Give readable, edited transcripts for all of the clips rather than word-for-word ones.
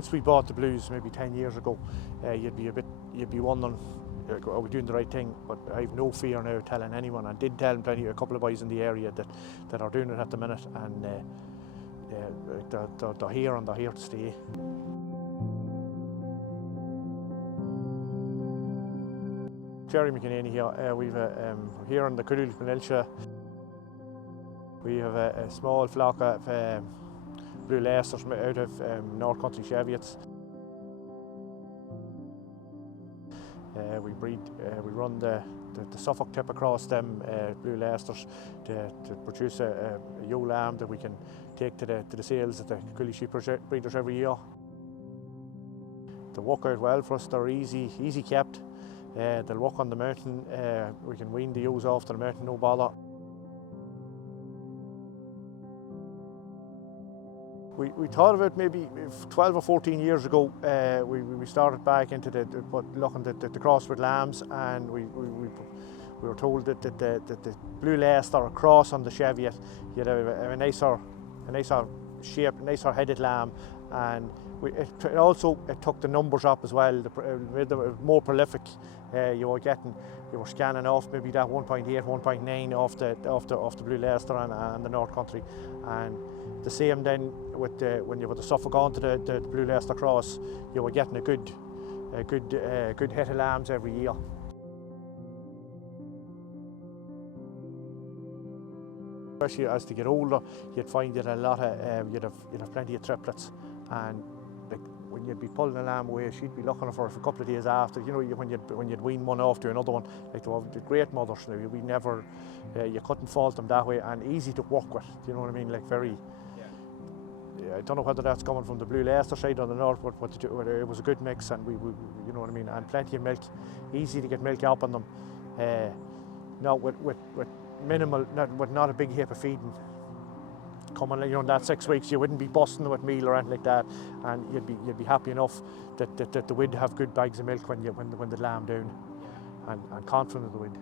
Since we bought the Blues maybe 10 years ago, you'd be wondering, are we doing the right thing? But I have no fear now telling anyone, and did tell a couple of boys in the area that are doing it at the minute, and they're here and they're here to stay. Gerry McEneaney here. We've here in the Cooley Peninsula. We have a small flock of Blue Leicesters out of North Country Cheviots. We breed, we run the Suffolk tip across them Blue Leicesters to produce a ewe lamb that we can take to the sales at the Cooley sheep breeders every year. They work out well for us. They're easy kept. They'll walk on the mountain. We can wean the ewes off to the mountain, no bother. We thought of it maybe 12 or 14 years ago. We started back into looking at the cross with lambs, and we were told that the Blue Leicester cross on the Cheviot, you'd have a nicer shape, nicer headed lamb, and it took the numbers up as well. Made them more prolific. You were scanning off maybe that 1.8, 1.9 off the Blue Leicester and the North Country, and the same then when you put the Suffolk onto the Blue Leicester cross, you were getting a good head of lambs every year. Especially as they get older, you'd find that a lot of you'd have plenty of triplets, and like when you'd be pulling a lamb away, she'd be looking for it for a couple of days after. You know, when you'd wean one off to another one, like they were great mothers. We never, you couldn't fault them that way, and easy to work with. You know what I mean? Like very. I don't know whether that's coming from the Blue Leicester side or the North, but it was a good mix, and we you know what I mean, and plenty of milk, easy to get milk up on them. Now with minimal, not a big heap of feeding. Coming, you know, in that 6 weeks, you wouldn't be busting them with meal or anything like that, and you'd be happy enough that the would have good bags of milk when the lamb down, and confident of the would.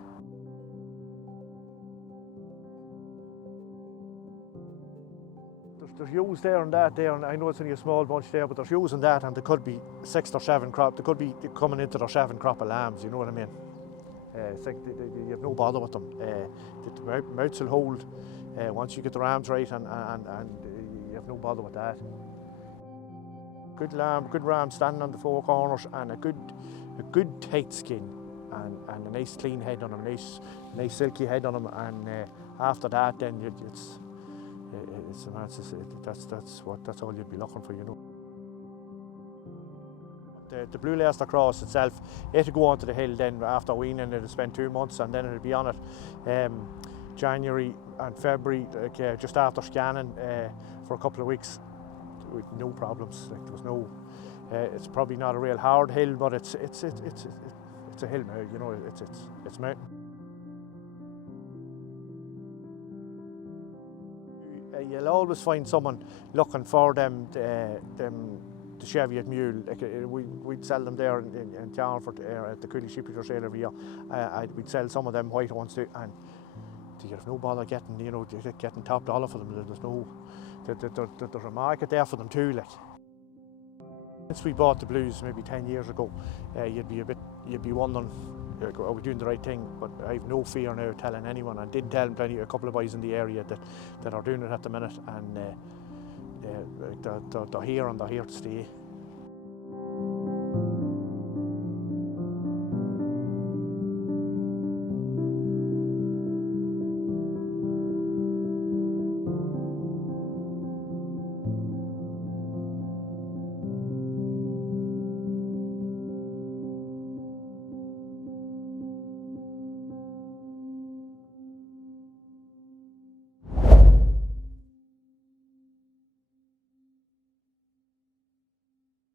There's ewes there and that there, and I know it's only a small bunch there, but there's ewes and that, and there could be 6 or 7 crop. They could be coming into their 7th crop of lambs. You know what I mean? It's like you have no bother with them. The mouths will hold once you get the rams right, and you have no bother with that. Good lamb, good ram standing on the 4 corners, and a good tight skin, and a nice clean head on them, nice silky head on them, and after that, then that's all you'd be looking for, you know. The Blue Leicester cross itself, it'll go onto the hill then after weaning. It'll spend 2 months, and then it'll be on it January and February, just after scanning for a couple of weeks with no problems. Like there was no. It's probably not a real hard hill, but it's a hill now. You know, it's mountain. You'll always find someone looking for the Cheviot mule. Like we'd sell them there in town at the Cooley sheep breeder sale every year. We'd sell some of them white ones too, and you have no bother getting top dollar for them. There's a market there for them too. Like since we bought the Blues maybe 10 years ago, you'd be wondering, are we doing the right thing? But I have no fear now telling anyone, and did tell a couple of boys in the area that are doing it at the minute, and they're here and they're here to stay.